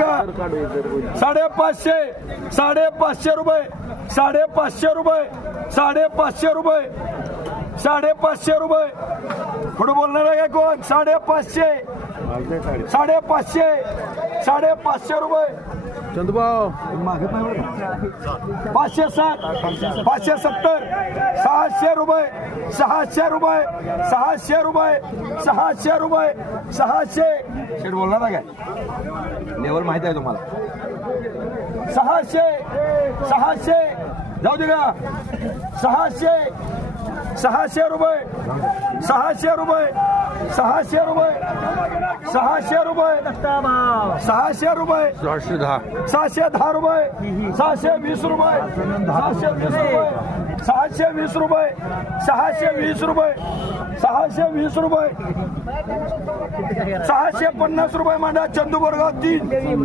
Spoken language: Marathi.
550 550 रुपये 550 रुपये 550 रुपये 550 रुपये पुढे बोलणार आहे कोण 550 550 550 रुपये चंदूभाऊ मागत नाही 560 570 600 रुपये 600 रुपये 600 रुपये 600 रुपये 600 शेठ बोलणार आहे काय लेवल माहिती आहे तुम्हाला 600 600 जाऊ दे का 600 600 रुपये 600 रुपये 600 रुपये 600 रुपये 600 रुपये 610 रुपये 620 रुपये 620 रुपये 620 रुपये 620 रुपये 620 रुपये 650 रुपये मांडा चंदू बोरगाव 3